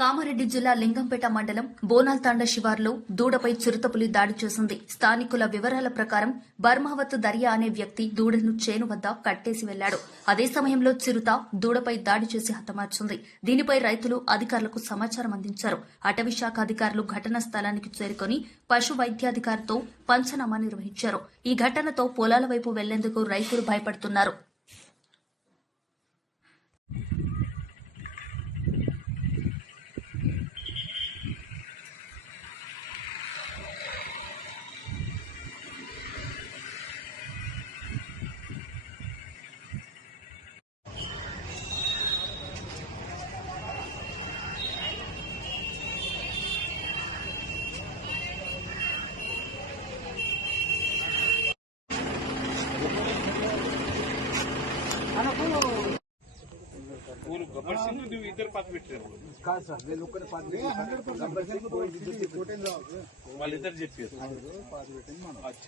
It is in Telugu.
కామారెడ్డి జిల్లా లింగంపేట మండలం బోనాల్తాండ శివార్లో దూడపై చిరుతపులి దాడి చేసింది. స్థానికుల వివరాల ప్రకారం బర్మావత్ దర్యా అనే వ్యక్తి దూడను చేను వద్ద కట్టేసి వెళ్ళాడు అదే సమయంలో చిరుత దూడపై దాడి చేసి హతమార్చింది. దీనిపై రైతులు అధికారులకు సమాచారం అందించారు. అటవీ శాఖ అధికారులు ఘటనా స్థలానికి చేరుకుని పశు వైద్యాధికారితో పంచనామా నిర్వహించారు. ఈ ఘటనతో పొలాల వైపు వెళ్ళేందుకు రైతులు భయపడుతున్నారు. పాత వాళ్ళిద్దరు చెప్పారు. పాత పెట్టింది